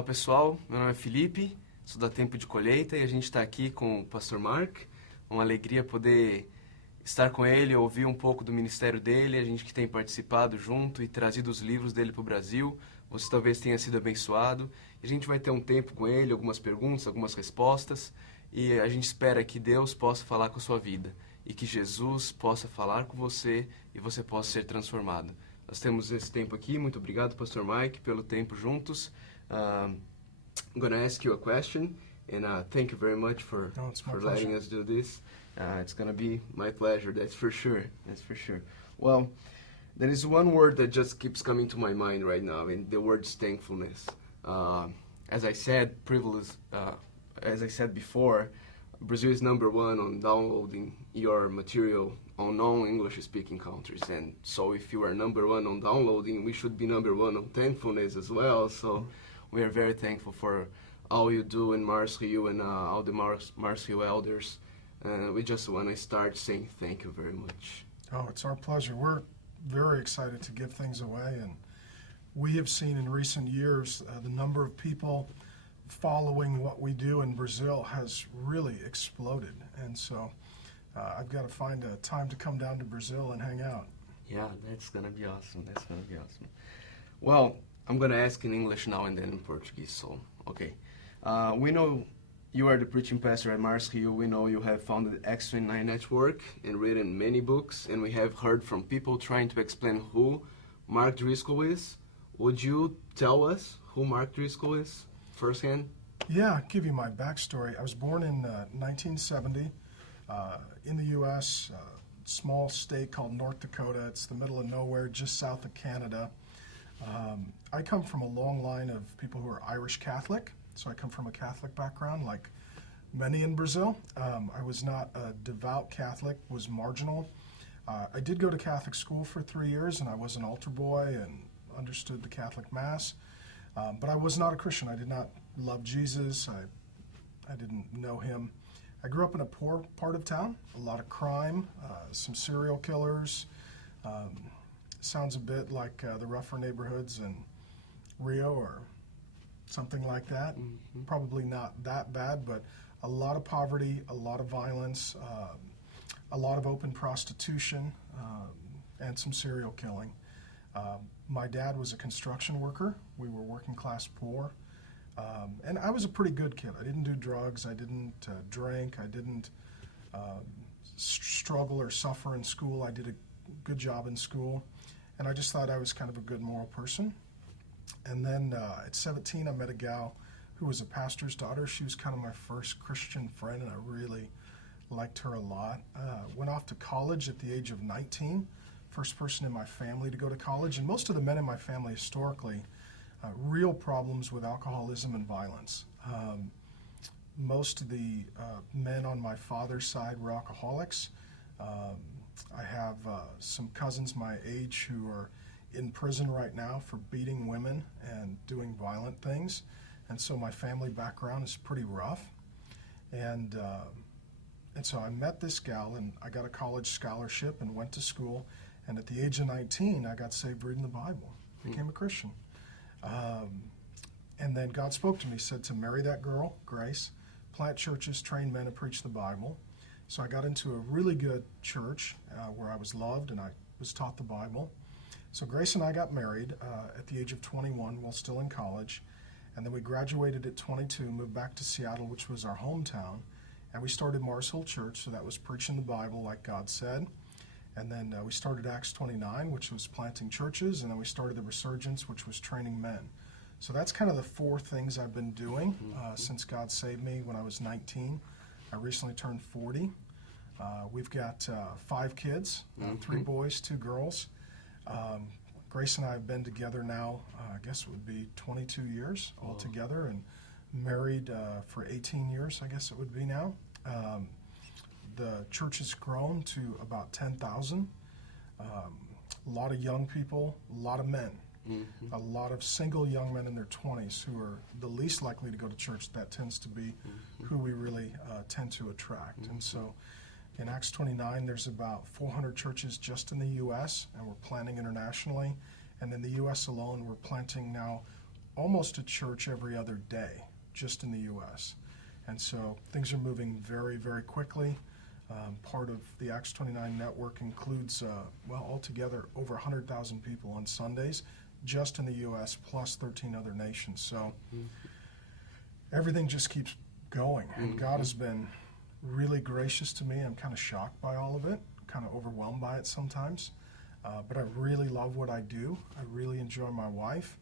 Olá pessoal, meu nome é Filipe, sou da Tempo de Colheita e a gente está aqui com o pastor Mark. Uma alegria poder estar com ele, ouvir um pouco do ministério dele, a gente que tem participado junto e trazido os livros dele para o Brasil. Você talvez tenha sido abençoado. A gente vai ter um tempo com ele, algumas perguntas, algumas respostas, e a gente espera que Deus possa falar com a sua vida e que Jesus possa falar com você e você possa ser transformado. Nós temos esse tempo aqui. Muito obrigado, pastor Mike, pelo tempo juntos. I'm going to ask you a question, and thank you very much for letting us do this. It's going to be my pleasure, that's for sure. That's for sure. Well, there is one word that just keeps coming to my mind right now, and the word is thankfulness. As I said before, Brazil is number one on downloading your material on non-English speaking countries, and so if you are number one on downloading, we should be number one on thankfulness as well. So we are very thankful for all you do in Mars Hill and all the Mars Hill elders. We just want to start saying thank you very much. Oh, it's our pleasure. We're very excited to give things away, and we have seen in recent years the number of people following what we do in Brazil has really exploded, and so I've got to find a time to come down to Brazil and hang out. Yeah, that's going to be awesome. That's going to be awesome. Well, I'm going to ask in English now and then in Portuguese, so, okay. We know you are the preaching pastor at Mars Hill. We know you have founded X29 Network and written many books, and we have heard from people trying to explain who Mark Driscoll is. Would you tell us who Mark Driscoll is firsthand? Yeah, I'll give you my backstory. I was born in 1970 in the U.S., small state called North Dakota. It's the middle of nowhere, just south of Canada. I come from a long line of people who are Irish Catholic, so I come from a Catholic background, like many in Brazil. I was not a devout Catholic, was marginal. I did go to Catholic school for 3 years, and I was an altar boy and understood the Catholic Mass, but I was not a Christian. I did not love Jesus. I didn't know him. I grew up in a poor part of town, a lot of crime, some serial killers. Sounds a bit like the rougher neighborhoods in Rio or something like that. Mm-hmm. Probably not that bad, but a lot of poverty, a lot of violence, a lot of open prostitution, and some serial killing. My dad was a construction worker. We were working class poor. And I was a pretty good kid. I didn't do drugs. I didn't drink. I didn't struggle or suffer in school. I did a good job in school. And I just thought I was kind of a good moral person. And then at 17, I met a gal who was a pastor's daughter. She was kind of my first Christian friend, and I really liked her a lot. Went off to college at the age of 19, first person in my family to go to college. And most of the men in my family historically, real problems with alcoholism and violence. Most of the men on my father's side were alcoholics. I have some cousins my age who are in prison right now for beating women and doing violent things. And so my family background is pretty rough. And so I met this gal, and I got a college scholarship and went to school. And at the age of 19, I got saved reading the Bible, became a Christian. And then God spoke to me, said to marry that girl, Grace, plant churches, train men, and preach the Bible. So I got into a really good church where I was loved and I was taught the Bible. So Grace and I got married at the age of 21 while still in college. And then we graduated at 22, moved back to Seattle, which was our hometown. And we started Mars Hill Church, so that was preaching the Bible like God said. And then we started Acts 29, which was planting churches. and then we started the Resurgence, which was training men. So that's kind of the four things I've been doing since God saved me when I was 19. I recently turned 40. We've got 5 kids, 3 boys, 2 girls. Grace and I have been together now, I guess it would be 22 years altogether, and married for 18 years, I guess it would be now. The church has grown to about 10,000. A lot of young people, a lot of men. A lot of single young men in their 20s who are the least likely to go to church. That tends to be who we really tend to attract. And so in Acts 29, there's about 400 churches just in the U.S., and we're planting internationally. And in the U.S. alone, we're planting now almost a church every other day, just in the U.S. And so things are moving very, very quickly. Part of the Acts 29 network includes, altogether over 100,000 people on Sundays, just in the U.S., plus 13 other nations. So everything just keeps going. And God has been really gracious to me. I'm kind of shocked by all of it, kind of overwhelmed by it sometimes. But I really love what I do. I really enjoy my wife.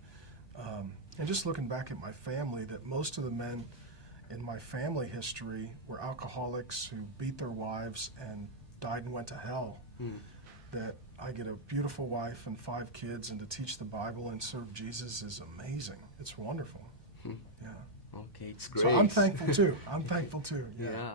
And just looking back at my family, that most of the men in my family history were alcoholics who beat their wives and died and went to hell. That I get a beautiful wife and 5 kids, and to teach the Bible and serve Jesus is amazing. It's wonderful. Yeah. Okay, it's great. So I'm thankful too. I'm thankful too. Yeah.